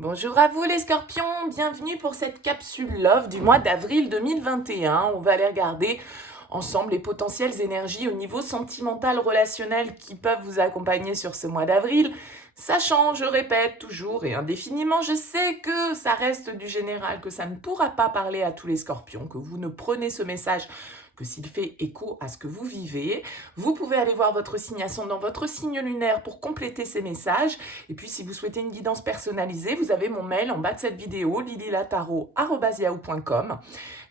Bonjour à vous les scorpions, bienvenue pour cette capsule Love du mois d'avril 2021. On va aller regarder ensemble les potentielles énergies au niveau sentimental, relationnel qui peuvent vous accompagner sur ce mois d'avril. Sachant, je répète toujours et indéfiniment, je sais que ça reste du général, que ça ne pourra pas parler à tous les scorpions, que vous ne prenez ce message que s'il fait écho à ce que vous vivez. Vous pouvez aller voir votre signe ascendant dans votre signe lunaire pour compléter ces messages. Et puis, si vous souhaitez une guidance personnalisée, vous avez mon mail en bas de cette vidéo, lililataro@yahoo.com.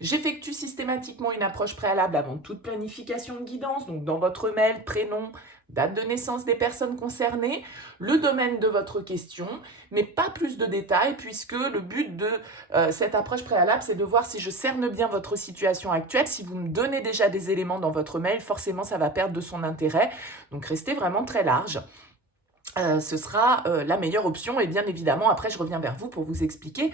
J'effectue systématiquement une approche préalable avant toute planification de guidance. Donc, dans votre mail, prénom, date de naissance des personnes concernées, le domaine de votre question, mais pas plus de détails puisque le but de cette approche préalable, c'est de voir si je cerne bien votre situation actuelle. Si vous me donnez déjà des éléments dans votre mail, forcément, ça va perdre de son intérêt. Donc, restez vraiment très large. Ce sera la meilleure option et bien évidemment, après, je reviens vers vous pour vous expliquer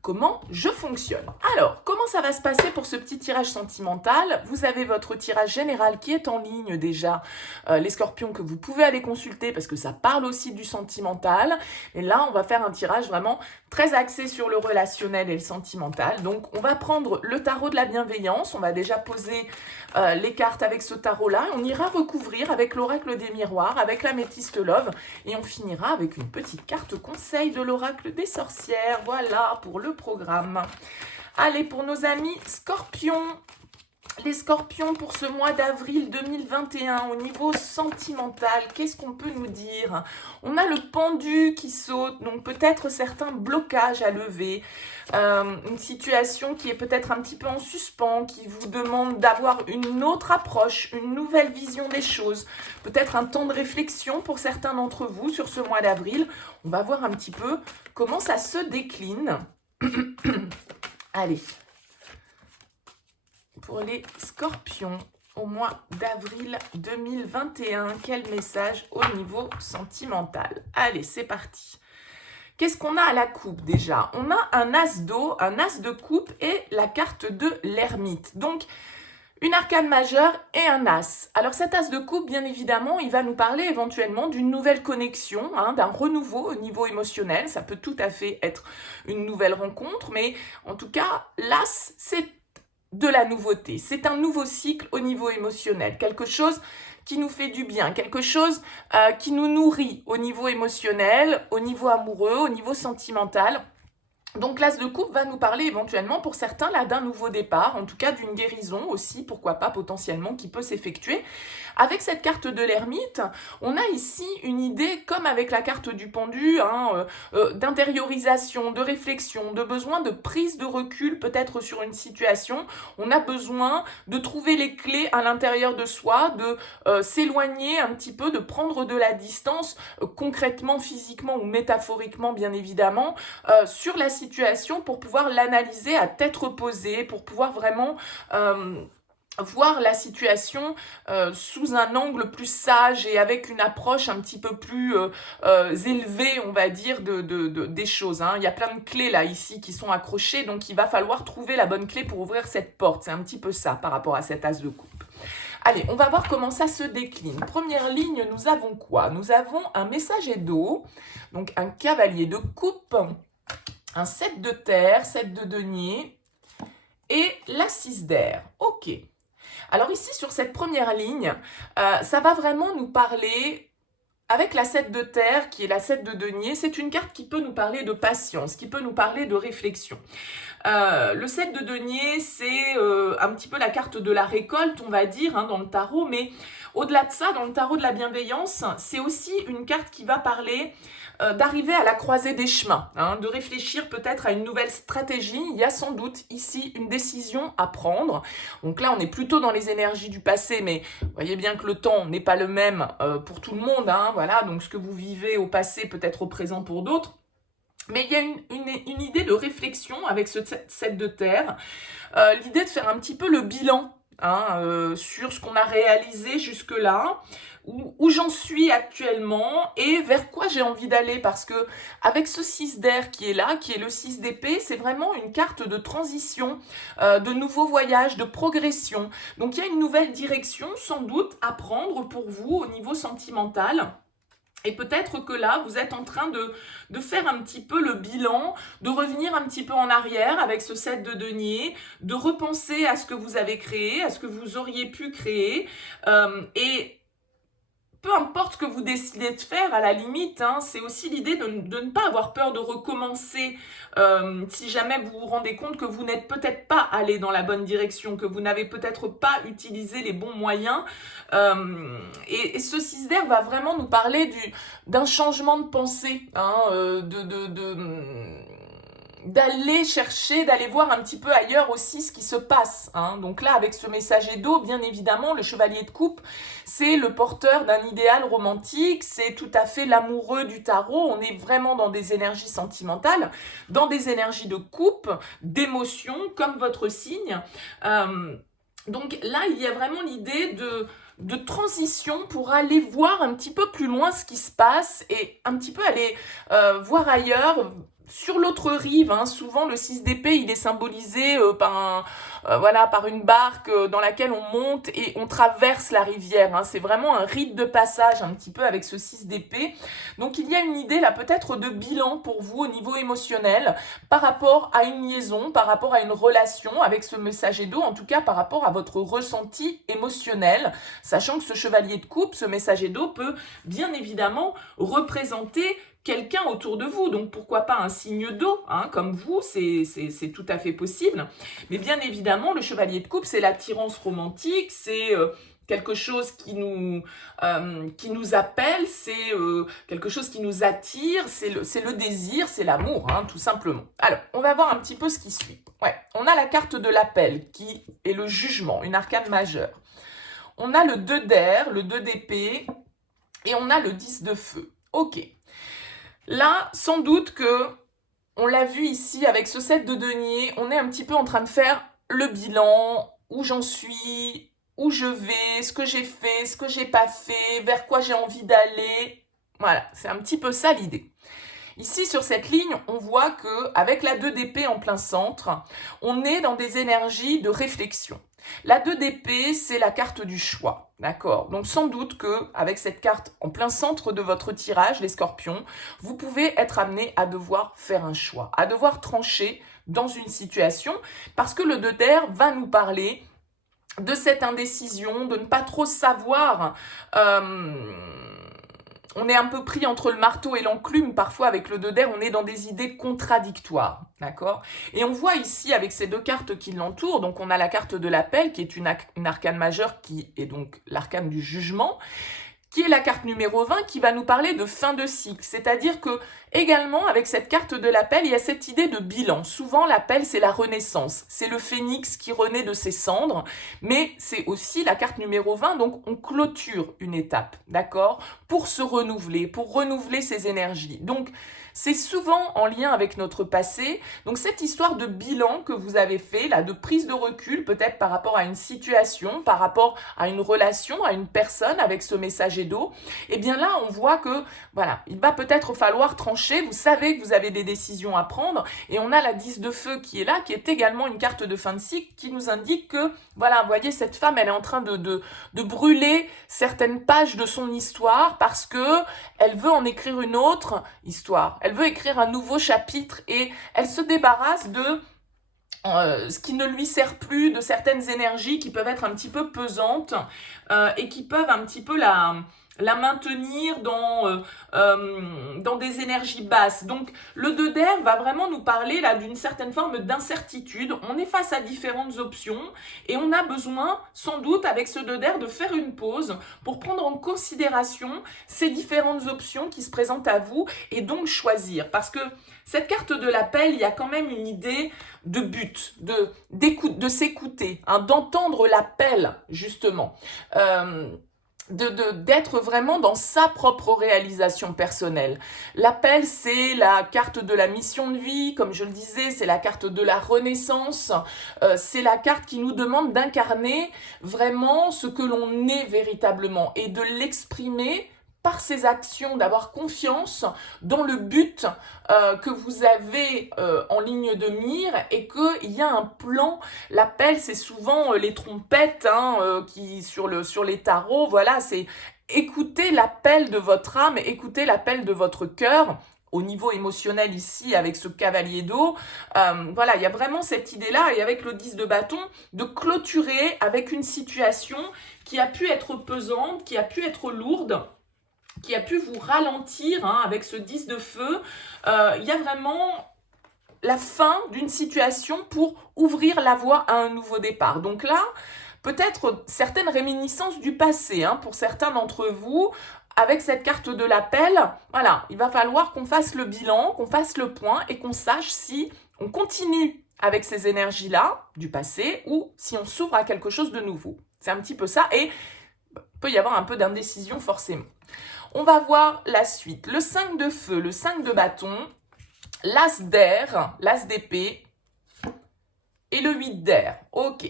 comment je fonctionne. Alors, comment ça va se passer pour ce petit tirage sentimental? Vous avez votre tirage général qui est en ligne déjà, les scorpions, que vous pouvez aller consulter parce que ça parle aussi du sentimental. Et là, on va faire un tirage vraiment très axé sur le relationnel et le sentimental. Donc, on va prendre le tarot de la bienveillance. On va déjà poser les cartes avec ce tarot-là. On ira recouvrir avec l'oracle des miroirs, avec l'améthyste love. Et on finira avec une petite carte conseil de l'oracle des sorcières. Voilà pour le programme. Allez, pour nos amis scorpions, les scorpions pour ce mois d'avril 2021 au niveau sentimental, qu'est-ce qu'on peut nous dire? On a le pendu qui saute, donc peut-être certains blocages à lever, une situation qui est peut-être un petit peu en suspens, qui vous demande d'avoir une autre approche, une nouvelle vision des choses, peut-être un temps de réflexion pour certains d'entre vous sur ce mois d'avril. On va voir un petit peu comment ça se décline. Allez, pour les scorpions au mois d'avril 2021, quel message au niveau sentimental? Allez, c'est parti. Qu'est-ce qu'on a à la coupe déjà? On a un as d'eau, un as de coupe et la carte de l'ermite. Donc, une arcane majeure et un as. Alors cet as de coupe, bien évidemment, il va nous parler éventuellement d'une nouvelle connexion, d'un renouveau au niveau émotionnel. Ça peut tout à fait être une nouvelle rencontre, mais en tout cas, l'as, c'est de la nouveauté. C'est un nouveau cycle au niveau émotionnel. Quelque chose qui nous fait du bien, quelque chose qui nous nourrit au niveau émotionnel, au niveau amoureux, au niveau sentimental. Donc l'as de coupe va nous parler éventuellement pour certains là d'un nouveau départ, en tout cas d'une guérison aussi, pourquoi pas potentiellement, qui peut s'effectuer. Avec cette carte de l'ermite, on a ici une idée, comme avec la carte du pendu, d'intériorisation, de réflexion, de besoin de prise de recul peut-être sur une situation. On a besoin de trouver les clés à l'intérieur de soi, de s'éloigner un petit peu, de prendre de la distance, concrètement, physiquement ou métaphoriquement bien évidemment, sur la situation pour pouvoir l'analyser à tête reposée, pour pouvoir vraiment voir la situation sous un angle plus sage et avec une approche un petit peu plus élevée, on va dire, des choses. Il y a plein de clés là, ici, qui sont accrochées, donc il va falloir trouver la bonne clé pour ouvrir cette porte. C'est un petit peu ça par rapport à cet as de coupe. Allez, on va voir comment ça se décline. Première ligne, nous avons quoi? Nous avons un messager d'eau, donc un cavalier de coupe, un 7 de terre, 7 de denier et la 6 d'air. Ok. Alors ici, sur cette première ligne, ça va vraiment nous parler, avec la 7 de terre, qui est la 7 de denier, c'est une carte qui peut nous parler de patience, qui peut nous parler de réflexion. Le 7 de denier, c'est un petit peu la carte de la récolte, on va dire, dans le tarot, mais au-delà de ça, dans le tarot de la bienveillance, c'est aussi une carte qui va parler d'arriver à la croisée des chemins, de réfléchir peut-être à une nouvelle stratégie. Il y a sans doute ici une décision à prendre. Donc là, on est plutôt dans les énergies du passé, mais vous voyez bien que le temps n'est pas le même pour tout le monde. Voilà, donc ce que vous vivez au passé peut être au présent pour d'autres. Mais il y a une idée de réflexion avec ce 7 de terre, l'idée de faire un petit peu le bilan sur ce qu'on a réalisé jusque-là, où j'en suis actuellement et vers quoi j'ai envie d'aller, parce que avec ce 6 d'air qui est là, qui est le 6 d'épée, c'est vraiment une carte de transition, de nouveaux voyages, de progression. Donc il y a une nouvelle direction sans doute à prendre pour vous au niveau sentimental. Et peut-être que là, vous êtes en train de faire un petit peu le bilan, de revenir un petit peu en arrière avec ce 7 de denier, de repenser à ce que vous avez créé, à ce que vous auriez pu créer. Et peu importe ce que vous décidez de faire, à la limite, hein, c'est aussi l'idée de ne pas avoir peur de recommencer si jamais vous vous rendez compte que vous n'êtes peut-être pas allé dans la bonne direction, que vous n'avez peut-être pas utilisé les bons moyens. Et ce 6 d'air va vraiment nous parler d'un changement de pensée, hein, d'aller chercher, d'aller voir un petit peu ailleurs aussi ce qui se passe. Hein. Donc là, avec ce messager d'eau, bien évidemment, le chevalier de coupe, c'est le porteur d'un idéal romantique, c'est tout à fait l'amoureux du tarot. On est vraiment dans des énergies sentimentales, dans des énergies de coupe, d'émotion, comme votre signe. Donc là, il y a vraiment l'idée de transition pour aller voir un petit peu plus loin ce qui se passe et un petit peu aller voir ailleurs, sur l'autre rive. Hein. Souvent le 6 d'épée il est symbolisé par une barque dans laquelle on monte et on traverse la rivière. Hein. C'est vraiment un rite de passage un petit peu avec ce 6 d'épée. Donc il y a une idée là peut-être de bilan pour vous au niveau émotionnel par rapport à une liaison, par rapport à une relation avec ce messager d'eau, en tout cas par rapport à votre ressenti émotionnel, sachant que ce chevalier de coupe, ce messager d'eau peut bien évidemment représenter quelqu'un autour de vous, donc pourquoi pas un signe d'eau, hein, comme vous, c'est tout à fait possible. Mais bien évidemment, le chevalier de coupe, c'est l'attirance romantique, c'est quelque chose qui nous appelle, c'est quelque chose qui nous attire, c'est le désir, c'est l'amour, hein, tout simplement. Alors, on va voir un petit peu ce qui suit. Ouais, on a la carte de l'appel, qui est le jugement, une arcane majeure. On a le 2 d'air, le 2 d'épée, et on a le 10 de feu. Ok. Là, sans doute que, on l'a vu ici avec ce 7 de denier, on est un petit peu en train de faire le bilan, où j'en suis, où je vais, ce que j'ai fait, ce que j'ai pas fait, vers quoi j'ai envie d'aller. Voilà, c'est un petit peu ça l'idée. Ici, sur cette ligne, on voit qu'avec la 2 d'épée en plein centre, on est dans des énergies de réflexion. La 2 d'épée, c'est la carte du choix, d'accord? Donc sans doute qu'avec cette carte en plein centre de votre tirage, les scorpions, vous pouvez être amené à devoir faire un choix, à devoir trancher dans une situation, parce que le 2 d'air va nous parler de cette indécision, de ne pas trop savoir... on est un peu pris entre le marteau et l'enclume, parfois avec le 2 d'air, on est dans des idées contradictoires, d'accord? Et on voit ici avec ces deux cartes qui l'entourent, donc on a la carte de l'appel qui est une arcane majeure qui est donc l'arcane du jugement, qui est la carte numéro 20 qui va nous parler de fin de cycle. C'est-à-dire que, également, avec cette carte de l'appel, il y a cette idée de bilan. Souvent, l'appel, c'est la renaissance. C'est le phénix qui renaît de ses cendres. Mais c'est aussi la carte numéro 20, donc on clôture une étape, d'accord? Pour se renouveler, pour renouveler ses énergies. Donc, c'est souvent en lien avec notre passé. Donc cette histoire de bilan que vous avez fait, là, de prise de recul, peut-être par rapport à une situation, par rapport à une relation, à une personne avec ce messager d'eau, eh bien là, on voit que, voilà, il va peut-être falloir trancher. Vous savez que vous avez des décisions à prendre. Et on a la 10 de feu qui est là, qui est également une carte de fin de cycle, qui nous indique que, voilà, vous voyez, cette femme, elle est en train de brûler certaines pages de son histoire parce que elle veut en écrire une autre histoire. Elle veut écrire un nouveau chapitre et elle se débarrasse de ce qui ne lui sert plus, de certaines énergies qui peuvent être un petit peu pesantes et qui peuvent un petit peu la maintenir dans des énergies basses. Donc le 2 d'air va vraiment nous parler là d'une certaine forme d'incertitude. On est face à différentes options et on a besoin sans doute avec ce 2 d'air de faire une pause pour prendre en considération ces différentes options qui se présentent à vous et donc choisir. Parce que cette carte de l'appel, il y a quand même une idée de but, de s'écouter, hein, d'entendre l'appel justement. D'être vraiment dans sa propre réalisation personnelle. L'appel, c'est la carte de la mission de vie, comme je le disais, c'est la carte de la renaissance, c'est la carte qui nous demande d'incarner vraiment ce que l'on est véritablement et de l'exprimer par ses actions, d'avoir confiance dans le but que vous avez en ligne de mire et qu'il y a un plan. L'appel, c'est souvent les trompettes qui sur les tarots, voilà, c'est Écoutez l'appel de votre âme, écoutez l'appel de votre cœur. Au niveau émotionnel ici, avec ce cavalier d'eau, voilà, il y a vraiment cette idée-là, et avec le 10 de bâton, de clôturer avec une situation qui a pu être pesante, qui a pu être lourde, qui a pu vous ralentir, hein, avec ce 10 de feu. Il y a vraiment la fin d'une situation pour ouvrir la voie à un nouveau départ. Donc là, peut-être certaines réminiscences du passé, hein, pour certains d'entre vous. Avec cette carte de l'appel, voilà, il va falloir qu'on fasse le bilan, qu'on fasse le point et qu'on sache si on continue avec ces énergies-là du passé ou si on s'ouvre à quelque chose de nouveau. C'est un petit peu ça, et il peut y avoir un peu d'indécision forcément. On va voir la suite. Le 5 de feu, le 5 de bâton, l'as d'air, l'as d'épée et le 8 d'air. Ok.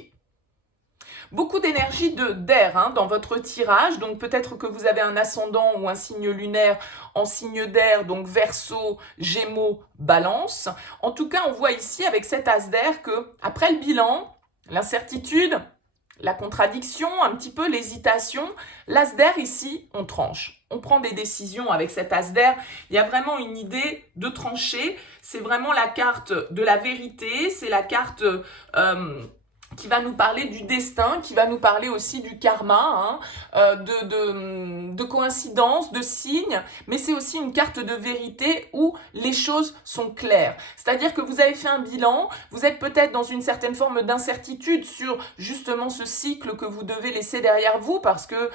Beaucoup d'énergie d'air, hein, dans votre tirage, donc peut-être que vous avez un ascendant ou un signe lunaire en signe d'air, donc Verseau, Gémeaux, Balance. En tout cas, on voit ici avec cet as d'air que après le bilan, l'incertitude, la contradiction, un petit peu l'hésitation, l'as d'air ici, on tranche. On prend des décisions avec cet as d'air. Il y a vraiment une idée de trancher. C'est vraiment la carte de la vérité, c'est la carte qui va nous parler du destin, qui va nous parler aussi du karma, hein, de coïncidences, de signes, mais c'est aussi une carte de vérité où les choses sont claires. C'est-à-dire que vous avez fait un bilan, vous êtes peut-être dans une certaine forme d'incertitude sur justement ce cycle que vous devez laisser derrière vous, parce que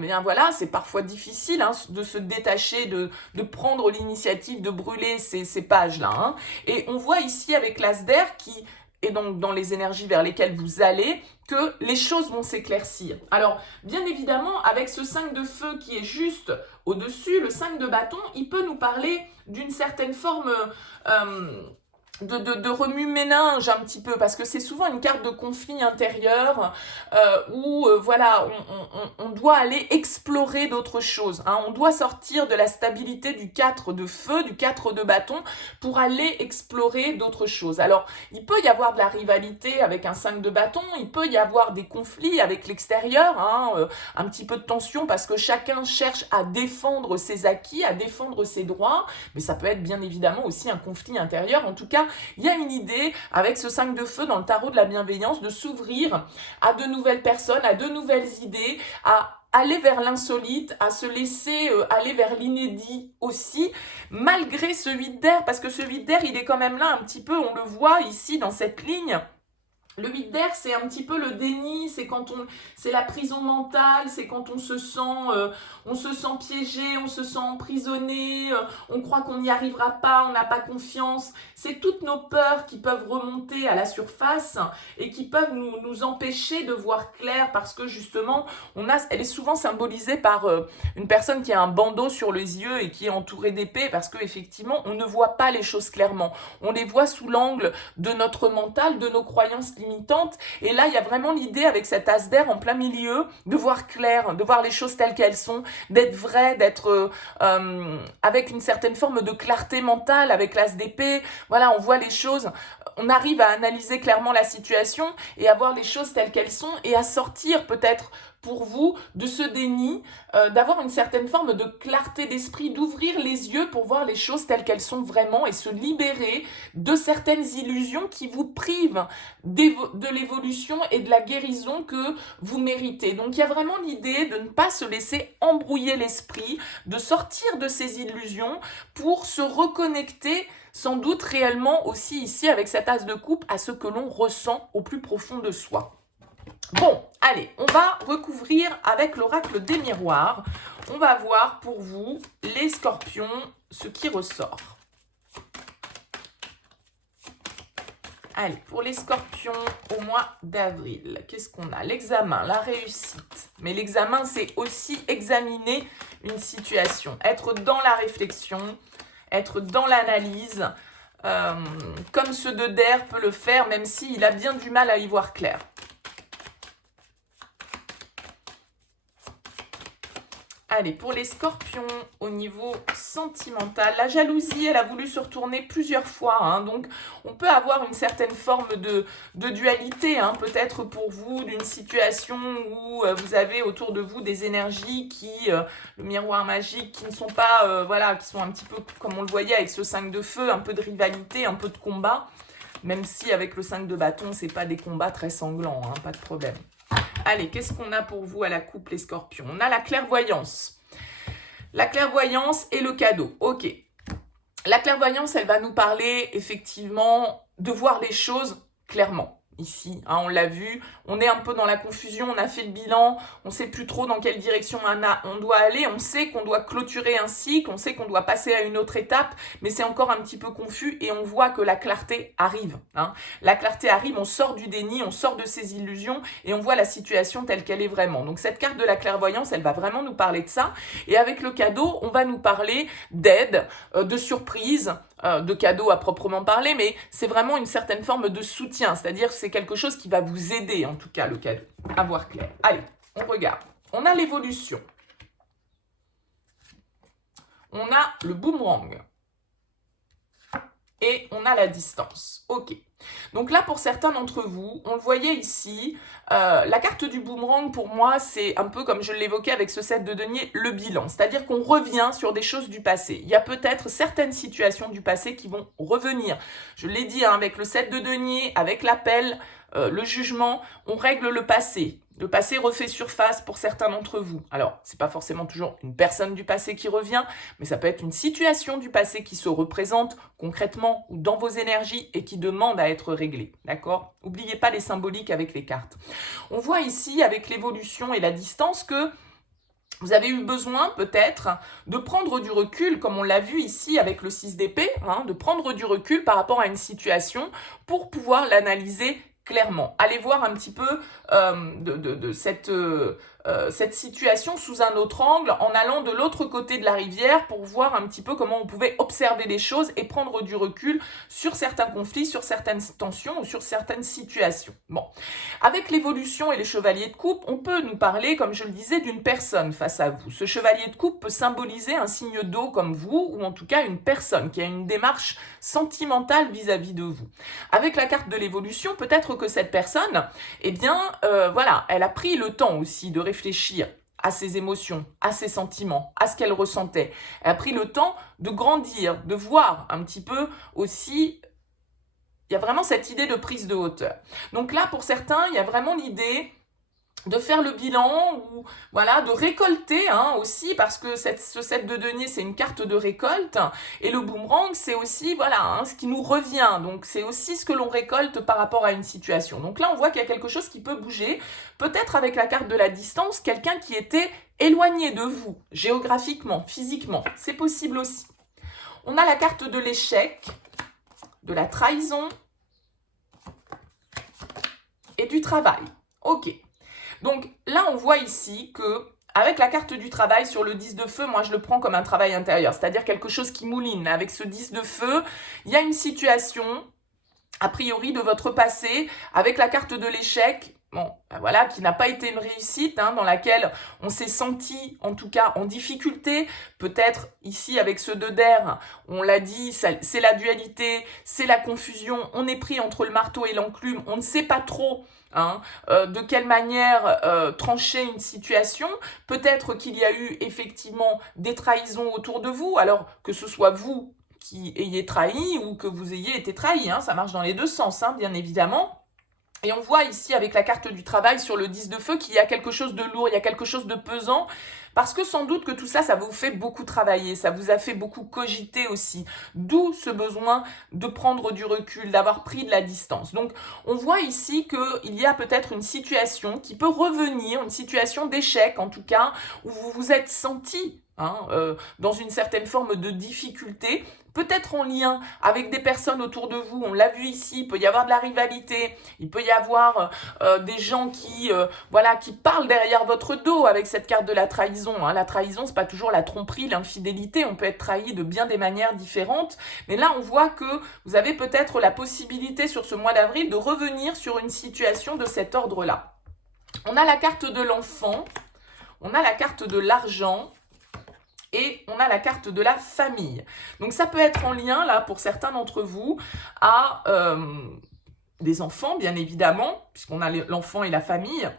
bien voilà, c'est parfois difficile, hein, de se détacher, de prendre l'initiative de brûler ces pages-là, hein. Et on voit ici avec l'as d'air qui et donc dans les énergies vers lesquelles vous allez, que les choses vont s'éclaircir. Alors, bien évidemment, avec ce 5 de feu qui est juste au-dessus, le 5 de bâton, il peut nous parler d'une certaine forme de remue-ménage un petit peu, parce que c'est souvent une carte de conflit intérieur où voilà, on doit aller explorer d'autres choses, hein. On doit sortir de la stabilité du 4 de feu, du 4 de bâton, pour aller explorer d'autres choses. Alors, il peut y avoir de la rivalité avec un 5 de bâton, il peut y avoir des conflits avec l'extérieur, hein, un petit peu de tension, parce que chacun cherche à défendre ses acquis, à défendre ses droits, mais ça peut être bien évidemment aussi un conflit intérieur. En tout cas, il y a une idée avec ce 5 de feu dans le tarot de la bienveillance de s'ouvrir à de nouvelles personnes, à de nouvelles idées, à aller vers l'insolite, à se laisser aller vers l'inédit aussi, malgré ce 8 d'air, parce que ce 8 d'air, il est quand même là un petit peu, on le voit ici dans cette ligne. Le 8 d'air, c'est un petit peu le déni, c'est la prison mentale, c'est quand on se sent piégé, on se sent emprisonné, on croit qu'on n'y arrivera pas, on n'a pas confiance. C'est toutes nos peurs qui peuvent remonter à la surface et qui peuvent nous empêcher de voir clair, parce que justement, elle est souvent symbolisée par une personne qui a un bandeau sur les yeux et qui est entourée d'épées, parce qu'effectivement, on ne voit pas les choses clairement. On les voit sous l'angle de notre mental, de nos croyances limitantes. Et là, il y a vraiment l'idée avec cet as d'air en plein milieu de voir clair, de voir les choses telles qu'elles sont, d'être vrai, d'être avec une certaine forme de clarté mentale, avec l'as d'épée. Voilà, on voit les choses, on arrive à analyser clairement la situation et à voir les choses telles qu'elles sont et à sortir peut-être pour vous de ce déni, d'avoir une certaine forme de clarté d'esprit, d'ouvrir les yeux pour voir les choses telles qu'elles sont vraiment et se libérer de certaines illusions qui vous privent de l'évolution et de la guérison que vous méritez. Donc il y a vraiment l'idée de ne pas se laisser embrouiller l'esprit, de sortir de ces illusions pour se reconnecter sans doute réellement aussi ici avec cet as de coupe à ce que l'on ressent au plus profond de soi. Bon, allez, on va recouvrir avec l'oracle des miroirs. On va voir pour vous, les scorpions, ce qui ressort. Allez, pour les scorpions au mois d'avril, qu'est-ce qu'on a? L'examen, la réussite. Mais l'examen, c'est aussi examiner une situation, être dans la réflexion, être dans l'analyse, comme ce de d'air peut le faire, même s'il a bien du mal à y voir clair. Allez, pour les scorpions, au niveau sentimental, la jalousie, elle a voulu se retourner plusieurs fois. Hein, donc, on peut avoir une certaine forme de dualité, hein, peut-être pour vous, d'une situation où vous avez autour de vous des énergies qui, le miroir magique, qui ne sont pas, voilà, qui sont un petit peu, comme on le voyait avec ce 5 de feu, un peu de rivalité, un peu de combat. Même si avec le 5 de bâton, ce n'est pas des combats très sanglants, hein, pas de problème. Allez, qu'est-ce qu'on a pour vous à la coupe, les scorpions? On a la clairvoyance. La clairvoyance et le cadeau. Ok. La clairvoyance, elle va nous parler effectivement de voir les choses clairement. Ici, hein, on l'a vu, on est un peu dans la confusion, on a fait le bilan, on ne sait plus trop dans quelle direction on doit aller, on sait qu'on doit clôturer un cycle, on sait qu'on doit passer à une autre étape, mais c'est encore un petit peu confus et on voit que la clarté arrive. Hein. La clarté arrive, on sort du déni, on sort de ses illusions et on voit la situation telle qu'elle est vraiment. Donc cette carte de la clairvoyance, elle va vraiment nous parler de ça. Et avec le cadeau, on va nous parler d'aide, de surprise, de cadeau à proprement parler, mais c'est vraiment une certaine forme de soutien, c'est-à-dire c'est quelque chose qui va vous aider, en tout cas, le cadeau, à voir clair. Allez, on regarde. On a l'évolution. On a le boomerang. Et on a la distance. Ok. Donc là, pour certains d'entre vous, on le voyait ici, la carte du boomerang, pour moi, c'est un peu comme je l'évoquais avec ce 7 de denier, le bilan. C'est-à-dire qu'on revient sur des choses du passé. Il y a peut-être certaines situations du passé qui vont revenir. Je l'ai dit, hein, avec le 7 de denier, avec l'appel, le jugement, on règle le passé. Le passé refait surface pour certains d'entre vous. Alors, ce n'est pas forcément toujours une personne du passé qui revient, mais ça peut être une situation du passé qui se représente concrètement ou dans vos énergies et qui demande à être réglée. D'accord? N'oubliez pas les symboliques avec les cartes. On voit ici, avec l'évolution et la distance, que vous avez eu besoin peut-être de prendre du recul, comme on l'a vu ici avec le 6 d'épée, hein, de prendre du recul par rapport à une situation pour pouvoir l'analyser clairement. Allez voir un petit peu cette situation sous un autre angle en allant de l'autre côté de la rivière pour voir un petit peu comment on pouvait observer les choses et prendre du recul sur certains conflits, sur certaines tensions ou sur certaines situations. Bon, avec l'évolution et les chevaliers de coupe, on peut nous parler, comme je le disais, d'une personne face à vous. Ce chevalier de coupe peut symboliser un signe d'eau comme vous, ou en tout cas une personne qui a une démarche sentimentale vis-à-vis de vous. Avec la carte de l'évolution, peut-être que cette personne, eh bien, voilà, elle a pris le temps aussi de réfléchir à ses émotions, à ses sentiments, à ce qu'elle ressentait. Elle a pris le temps de grandir, de voir un petit peu aussi. Il y a vraiment cette idée de prise de hauteur. Donc là, pour certains, il y a vraiment l'idée de faire le bilan ou voilà, de récolter hein, aussi, parce que ce 7 de denier, c'est une carte de récolte, et le boomerang, c'est aussi voilà, hein, ce qui nous revient, donc c'est aussi ce que l'on récolte par rapport à une situation. Donc là, on voit qu'il y a quelque chose qui peut bouger, peut-être avec la carte de la distance, quelqu'un qui était éloigné de vous, géographiquement, physiquement, c'est possible aussi. On a la carte de l'échec, de la trahison et du travail. Ok. Donc là, on voit ici que avec la carte du travail sur le 10 de feu, moi je le prends comme un travail intérieur, c'est-à-dire quelque chose qui mouline. Avec ce 10 de feu, il y a une situation, a priori, de votre passé, avec la carte de l'échec, bon, ben voilà, qui n'a pas été une réussite, hein, dans laquelle on s'est senti, en tout cas, en difficulté. Peut-être ici, avec ce 2 d'air, on l'a dit, c'est la dualité, c'est la confusion, on est pris entre le marteau et l'enclume, on ne sait pas trop hein, de quelle manière trancher une situation. Peut-être qu'il y a eu effectivement des trahisons autour de vous, alors que ce soit vous qui ayez trahi ou que vous ayez été trahi, hein, ça marche dans les deux sens, hein, bien évidemment. Et on voit ici avec la carte du travail sur le 10 de feu qu'il y a quelque chose de lourd, il y a quelque chose de pesant, parce que sans doute que tout ça, ça vous fait beaucoup travailler, ça vous a fait beaucoup cogiter aussi. D'où ce besoin de prendre du recul, d'avoir pris de la distance. Donc on voit ici qu'il y a peut-être une situation qui peut revenir, une situation d'échec en tout cas, où vous vous êtes senti dans une certaine forme de difficulté, peut-être en lien avec des personnes autour de vous, on l'a vu ici, il peut y avoir de la rivalité, il peut y avoir des gens qui parlent derrière votre dos avec cette carte de la trahison. Hein. La trahison, c'est pas toujours la tromperie, l'infidélité, on peut être trahi de bien des manières différentes, mais là on voit que vous avez peut-être la possibilité sur ce mois d'avril de revenir sur une situation de cet ordre-là. On a la carte de l'enfant, on a la carte de l'argent, Et on a la carte de la famille. Donc ça peut être en lien, là, pour certains d'entre vous, à des enfants, bien évidemment, puisqu'on a l'enfant et la famille.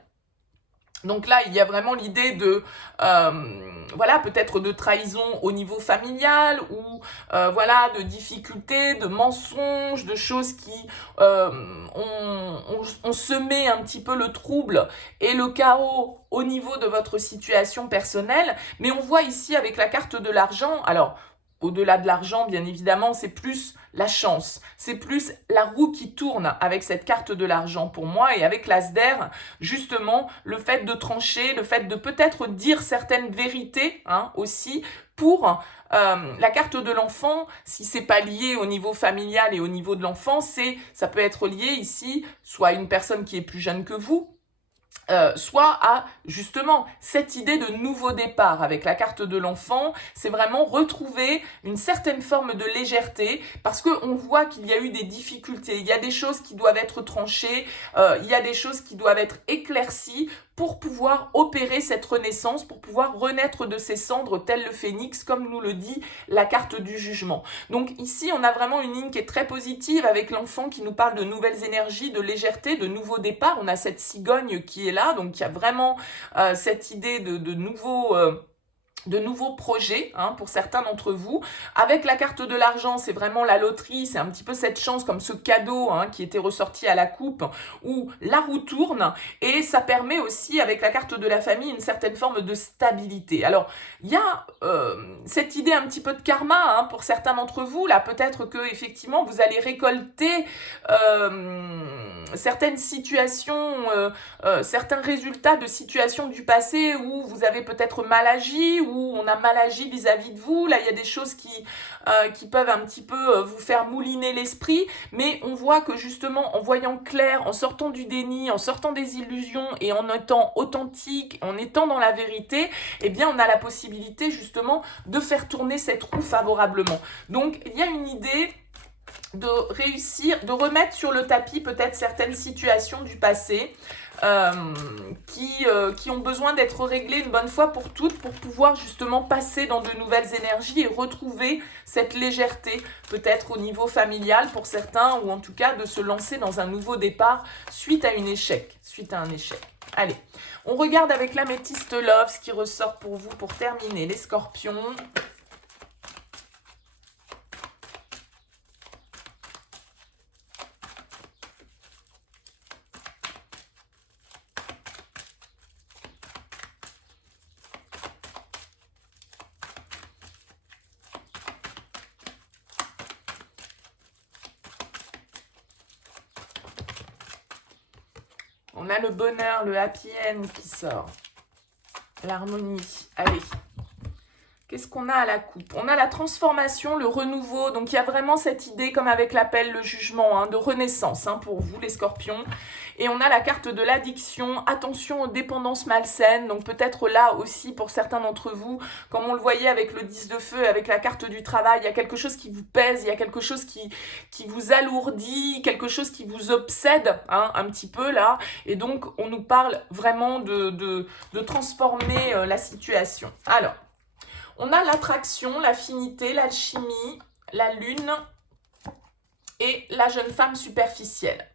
Donc là, il y a vraiment l'idée de, voilà, peut-être de trahison au niveau familial ou, voilà, de difficultés, de mensonges, de choses qui ont semé un petit peu le trouble et le chaos au niveau de votre situation personnelle. Mais on voit ici avec la carte de l'argent, alors, au-delà de l'argent, bien évidemment, c'est plus la chance. C'est plus la roue qui tourne avec cette carte de l'argent pour moi. Et avec l'as d'air, justement, le fait de trancher, le fait de peut-être dire certaines vérités aussi pour la carte de l'enfant, si c'est pas lié au niveau familial et au niveau de l'enfant, ça peut être lié ici, soit à une personne qui est plus jeune que vous, soit à justement cette idée de nouveau départ avec la carte de l'enfant, c'est vraiment retrouver une certaine forme de légèreté parce qu'on voit qu'il y a eu des difficultés, il y a des choses qui doivent être tranchées, il y a des choses qui doivent être éclaircies pour pouvoir opérer cette renaissance, pour pouvoir renaître de ses cendres tel le phénix, comme nous le dit la carte du jugement. Donc ici, on a vraiment une ligne qui est très positive avec l'enfant qui nous parle de nouvelles énergies, de légèreté, de nouveau départ. On a cette cigogne qui est là, donc il y a vraiment cette idée de nouveaux projets pour certains d'entre vous. Avec la carte de l'argent, c'est vraiment la loterie, c'est un petit peu cette chance comme ce cadeau qui était ressorti à la coupe où la roue tourne et ça permet aussi avec la carte de la famille une certaine forme de stabilité. Alors, il y a cette idée un petit peu de karma pour certains d'entre vous, là peut-être que effectivement vous allez récolter certaines situations, certains résultats de situations du passé où vous avez peut-être mal agi, où on a mal agi vis-à-vis de vous. Là, il y a des choses qui peuvent un petit peu vous faire mouliner l'esprit, mais on voit que justement, en voyant clair, en sortant du déni, en sortant des illusions et en étant authentique, en étant dans la vérité, eh bien, on a la possibilité justement de faire tourner cette roue favorablement. Donc, il y a une idée de réussir, de remettre sur le tapis peut-être certaines situations du passé qui ont besoin d'être réglées une bonne fois pour toutes pour pouvoir justement passer dans de nouvelles énergies et retrouver cette légèreté peut-être au niveau familial pour certains ou en tout cas de se lancer dans un nouveau départ suite à un échec. Allez, on regarde avec l'améthyste Love ce qui ressort pour vous pour terminer les scorpions. On a le bonheur, le happy end qui sort. L'harmonie. Allez. Qu'est-ce qu'on a à la coupe? On a la transformation, le renouveau. Donc, il y a vraiment cette idée, comme avec l'appel, le jugement, de renaissance pour vous, les scorpions. Et on a la carte de l'addiction. Attention aux dépendances malsaines. Donc, peut-être là aussi, pour certains d'entre vous, comme on le voyait avec le 10 de feu, avec la carte du travail, il y a quelque chose qui vous pèse, il y a quelque chose qui vous alourdit, quelque chose qui vous obsède un petit peu là. Et donc, on nous parle vraiment de transformer la situation. Alors, on a l'attraction, l'affinité, l'alchimie, la lune et la jeune femme superficielle.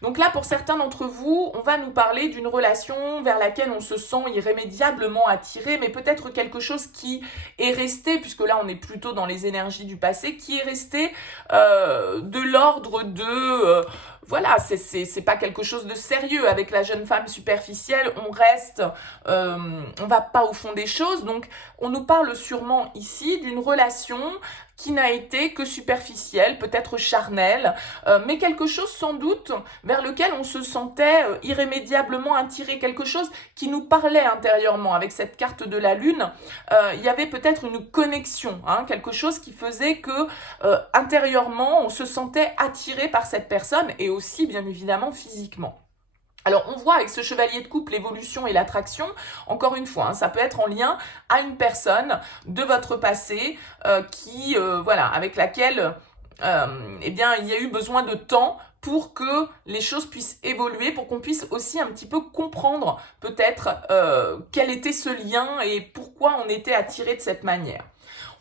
Donc là, pour certains d'entre vous, on va nous parler d'une relation vers laquelle on se sent irrémédiablement attiré, mais peut-être quelque chose qui est resté, puisque là, on est plutôt dans les énergies du passé, qui est resté de l'ordre de... voilà, c'est pas quelque chose de sérieux. Avec la jeune femme superficielle, on reste, on va pas au fond des choses. Donc, on nous parle sûrement ici d'une relation qui n'a été que superficielle, peut-être charnelle, mais quelque chose sans doute vers lequel on se sentait irrémédiablement attiré, quelque chose qui nous parlait intérieurement. Avec cette carte de la lune, il y avait peut-être une connexion, quelque chose qui faisait que intérieurement, on se sentait attiré par cette personne et aussi bien évidemment physiquement. Alors, on voit avec ce chevalier de coupe l'évolution et l'attraction. Encore une fois, ça peut être en lien à une personne de votre passé voilà, avec laquelle eh bien, il y a eu besoin de temps pour que les choses puissent évoluer, pour qu'on puisse aussi un petit peu comprendre peut-être quel était ce lien et pourquoi on était attiré de cette manière.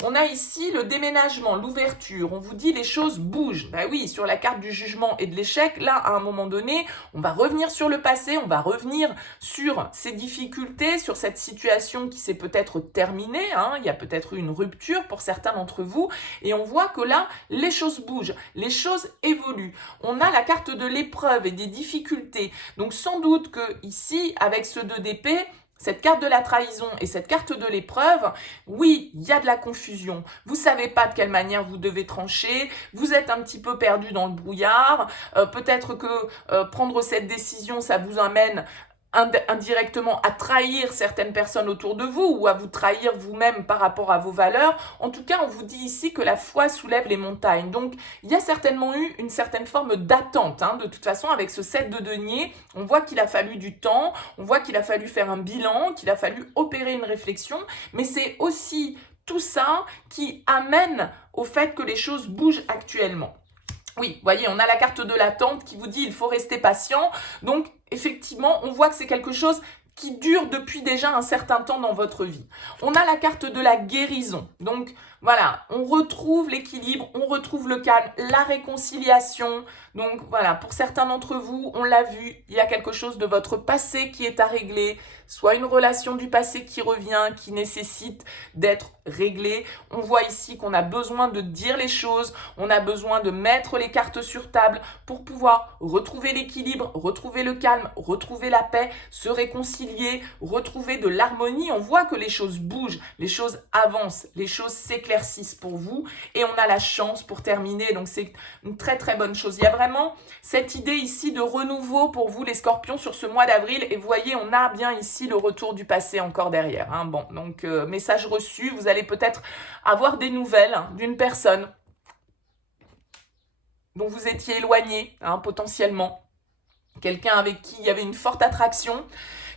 On a ici le déménagement, l'ouverture. On vous dit les choses bougent. Ben oui, sur la carte du jugement et de l'échec, là, à un moment donné, on va revenir sur le passé, on va revenir sur ces difficultés, sur cette situation qui s'est peut-être terminée. Il y a peut-être eu une rupture pour certains d'entre vous. Et on voit que là, les choses bougent, les choses évoluent. On a la carte de l'épreuve et des difficultés. Donc sans doute que ici, avec ce 2 d'épée, cette carte de la trahison et cette carte de l'épreuve, oui, il y a de la confusion. Vous ne savez pas de quelle manière vous devez trancher, vous êtes un petit peu perdu dans le brouillard, peut-être que prendre cette décision, ça vous amène indirectement à trahir certaines personnes autour de vous ou à vous trahir vous-même par rapport à vos valeurs. En tout cas, on vous dit ici que la foi soulève les montagnes. Donc, il y a certainement eu une certaine forme d'attente. De toute façon, avec ce 7 de denier, on voit qu'il a fallu du temps, on voit qu'il a fallu faire un bilan, qu'il a fallu opérer une réflexion, mais c'est aussi tout ça qui amène au fait que les choses bougent actuellement. Oui, vous voyez, on a la carte de l'attente qui vous dit il faut rester patient. Donc, effectivement, on voit que c'est quelque chose qui dure depuis déjà un certain temps dans votre vie. On a la carte de la guérison. Donc, voilà, on retrouve l'équilibre, on retrouve le calme, la réconciliation. Donc, voilà, pour certains d'entre vous, on l'a vu, il y a quelque chose de votre passé qui est à régler, soit une relation du passé qui revient, qui nécessite d'être réglée. On voit ici qu'on a besoin de dire les choses, on a besoin de mettre les cartes sur table pour pouvoir retrouver l'équilibre, retrouver le calme, retrouver la paix, se réconcilier, retrouver de l'harmonie. On voit que les choses bougent, les choses avancent, les choses s'éclaircissent pour vous et on a la chance pour terminer. Donc c'est une très très bonne chose. Il y a vraiment cette idée ici de renouveau pour vous les scorpions sur ce mois d'avril et vous voyez on a bien ici le retour du passé encore derrière. Bon, donc message reçu, vous allez peut-être avoir des nouvelles d'une personne dont vous étiez éloigné potentiellement, quelqu'un avec qui il y avait une forte attraction,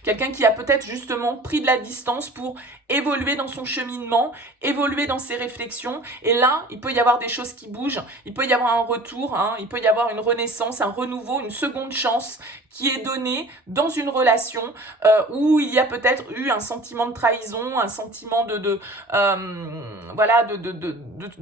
quelqu'un qui a peut-être justement pris de la distance pour évoluer dans son cheminement, évoluer dans ses réflexions. Et là, il peut y avoir des choses qui bougent, il peut y avoir un retour, il peut y avoir une renaissance, un renouveau, une seconde chance qui est donnée dans une relation où il y a peut-être eu un sentiment de trahison, un sentiment de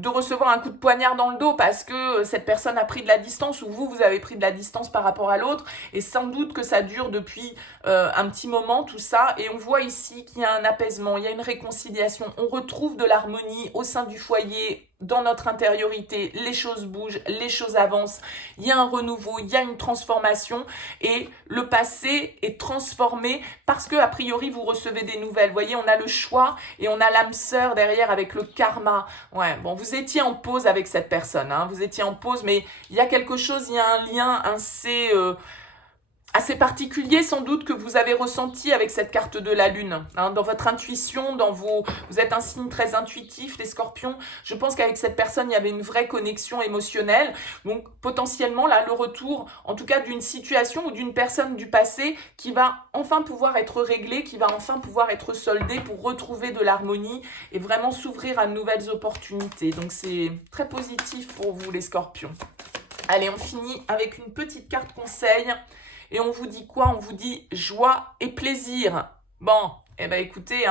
recevoir un coup de poignard dans le dos parce que cette personne a pris de la distance ou vous avez pris de la distance par rapport à l'autre. Et sans doute que ça dure depuis un petit moment, tout ça. Et on voit ici qu'il y a un apaisement, il y a une réconciliation, on retrouve de l'harmonie au sein du foyer, dans notre intériorité, les choses bougent, les choses avancent, il y a un renouveau, il y a une transformation et le passé est transformé parce que a priori vous recevez des nouvelles. Vous voyez, on a le choix et on a l'âme sœur derrière avec le karma. Ouais, bon, vous étiez en pause avec cette personne, vous étiez en pause, mais il y a quelque chose, il y a un lien assez particulier sans doute que vous avez ressenti avec cette carte de la lune, dans votre intuition, vous êtes un signe très intuitif, les scorpions. Je pense qu'avec cette personne, il y avait une vraie connexion émotionnelle. Donc potentiellement là, le retour, en tout cas d'une situation ou d'une personne du passé qui va enfin pouvoir être réglée, qui va enfin pouvoir être soldée pour retrouver de l'harmonie et vraiment s'ouvrir à de nouvelles opportunités. Donc c'est très positif pour vous les scorpions. Allez, on finit avec une petite carte conseil. Et on vous dit quoi? On vous dit joie et plaisir. Bon, écoutez,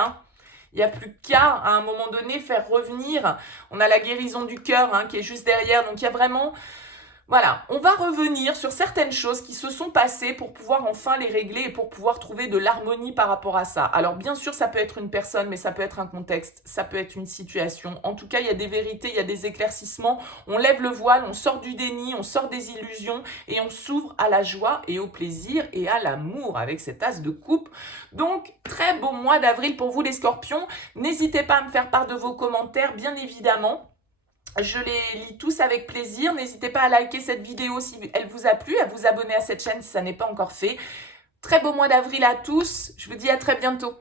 il n'y a plus qu'à, à un moment donné, faire revenir. On a la guérison du cœur qui est juste derrière. Donc, il y a vraiment... Voilà, on va revenir sur certaines choses qui se sont passées pour pouvoir enfin les régler et pour pouvoir trouver de l'harmonie par rapport à ça. Alors bien sûr, ça peut être une personne, mais ça peut être un contexte, ça peut être une situation. En tout cas, il y a des vérités, il y a des éclaircissements. On lève le voile, on sort du déni, on sort des illusions et on s'ouvre à la joie et au plaisir et à l'amour avec cet as de coupe. Donc, très beau mois d'avril pour vous les scorpions. N'hésitez pas à me faire part de vos commentaires, bien évidemment. Je les lis tous avec plaisir. N'hésitez pas à liker cette vidéo si elle vous a plu, à vous abonner à cette chaîne si ça n'est pas encore fait. Très beau mois d'avril à tous. Je vous dis à très bientôt.